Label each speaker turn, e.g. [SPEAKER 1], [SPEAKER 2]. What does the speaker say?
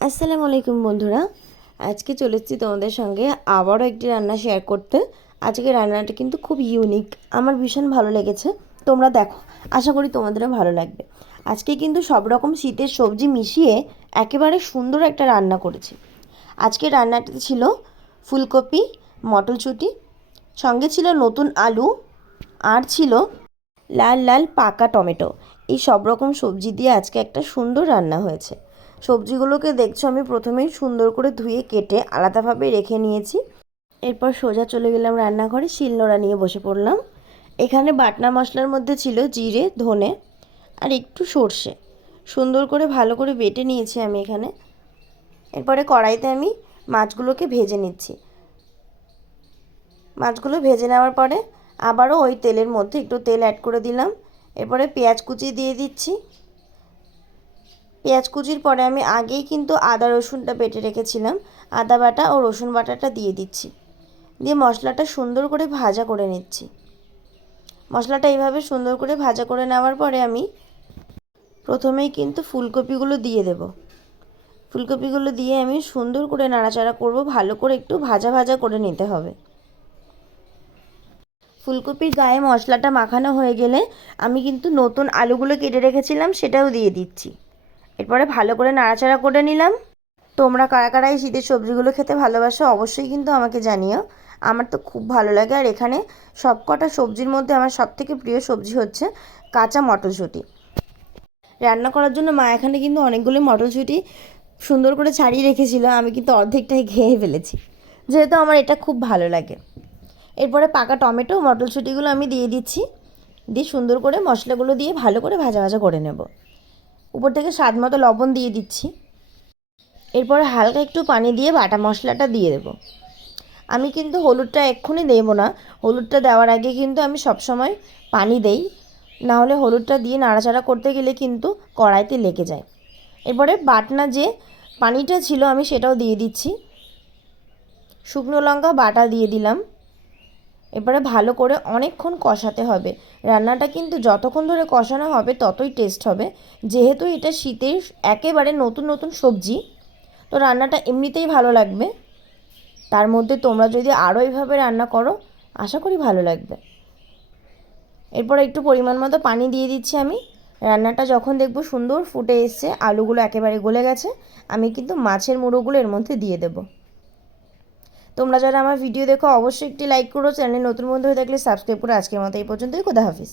[SPEAKER 1] আসসালামু আলাইকুম বন্ধুরা। আজকে চলে এসেছি তোমাদের সঙ্গে আবারও একটি রান্না শেয়ার করতে। আজকে রান্নাটা কিন্তু খুব ইউনিক আমার ভীষণ ভালো লেগেছে। তোমরা দেখো, আশা করি তোমাদেরও ভালো লাগবে। আজকে কিন্তু সব রকম শীতের সবজি মিশিয়ে একেবারে সুন্দর একটা রান্না করেছি। আজকে রান্নাটিতে ছিল ফুলকপি, মটরশুঁটি, সঙ্গে ছিল নতুন আলু, আর ছিল লাল লাল পাকা টমেটো। এই সব রকম সবজি দিয়ে আজকে একটা সুন্দর রান্না হয়েছে। সবজিগুলোকে দেখছ, আমি প্রথমেই সুন্দর করে ধুয়ে কেটে আলাদাভাবে রেখে নিয়েছি। এরপর সোজা চলে গেলাম রান্নাঘরে, শিলনোড়া নিয়ে বসে পড়লাম। এখানে বাটনা মশলার মধ্যে ছিল জিরে, ধনে আর একটু সর্ষে। সুন্দর করে ভালো করে বেটে নিয়েছি আমি এখানে। এরপরে কড়াইতে আমি মাছগুলোকে ভেজে নিচ্ছি। মাছগুলো ভেজে নেওয়ার পরে আবারও ওই তেলের মধ্যে একটু তেল অ্যাড করে দিলাম। এরপরে পেঁয়াজ কুচি দিয়ে দিচ্ছি। পেঁয়াজ কুচির পরে আমি আগেই কিন্তু আদা, রসুনটা বেটে রেখেছিলাম। আদা বাটা ও রসুন বাটাটা দিয়ে দিচ্ছি। দিয়ে মশলাটা সুন্দর করে ভাজা করে নিচ্ছি। মশলাটা এইভাবে সুন্দর করে ভাজা করে নেওয়ার পরে আমি প্রথমেই কিন্তু ফুলকপিগুলো দিয়ে দেব। ফুলকপিগুলো দিয়ে আমি সুন্দর করে নাড়াচাড়া করব, ভালো করে একটু ভাজা ভাজা করে নিতে হবে। ফুলকপির গায়ে মশলাটা মাখানো হয়ে গেলে আমি কিন্তু নতুন আলুগুলো কেটে রেখেছিলাম, সেটাও দিয়ে দিচ্ছি। এরপরে ভালো করে নাড়াচাড়া করে নিলাম। তোমরা কারা কারা এই শীতের সবজিগুলো খেতে ভালোবাসো অবশ্যই কিন্তু আমাকে জানিও। আমার তো খুব ভালো লাগে আর এখানে সব কটা সবজির মধ্যে আমার সবথেকে প্রিয় সবজি হচ্ছে কাঁচা মটরশুঁটি। রান্না করার জন্য মা এখানে কিন্তু অনেকগুলো মটরশুঁটি সুন্দর করে ছাড়িয়ে রেখেছিল, আমি কিন্তু অর্ধেকটাই খেয়ে ফেলেছি। যেহেতু আমার এটা খুব ভালো লাগে। এরপরে পাকা টমেটো মটরশুঁটিগুলো আমি দিয়ে দিচ্ছি। দিয়ে সুন্দর করে মশলাগুলো দিয়ে ভালো করে ভাজা ভাজা করে নেব। উপর থেকে স্বাদ মতো লবণ দিয়ে দিচ্ছি। এরপরে হালকা একটু পানি দিয়ে বাটা মশলাটা দিয়ে দেবো। আমি কিন্তু হলুদটা এক্ষুনি দেবো না। হলুদটা দেওয়ার আগে কিন্তু আমি সবসময় পানি দেই। না হলে হলুদটা দিয়ে নাড়াচাড়া করতে গেলে কিন্তু কড়াইতে লেগে যায়। এরপরে বাটনা যে পানিটা ছিল আমি সেটাও দিয়ে দিচ্ছি। শুকনো লঙ্কা বাটা দিয়ে দিলাম। এবারে ভালো করে অনেকক্ষণ কষাতে হবে। রান্নাটা কিন্তু যতক্ষণ ধরে কষানো হবে, ততই টেস্ট হবে। যেহেতু এটা শীতের একেবারে নতুন নতুন সবজি, তো রান্নাটা এমনিতেই ভালো লাগবে। তার মধ্যে তোমরা যদি আরও এইভাবে রান্না করো, আশা করি ভালো লাগবে। এরপর একটু পরিমাণ মতো পানি দিয়ে দিচ্ছি আমি। রান্নাটা যখন দেখব সুন্দর ফুটে এসছে, আলুগুলো একেবারে গলে গেছে, আমি কিন্তু মাছের মুড়োগুলো এর মধ্যে দিয়ে দেবো। তোমরা যারা আমার ভিডিও দেখো, অবশ্যই একটি লাইক করো চ্যানেল নতুন বন্ধু হয়ে থাকলে সাবস্ক্রাইব করো। আজকের মতো এই পর্যন্তই, খোদা হাফিজ।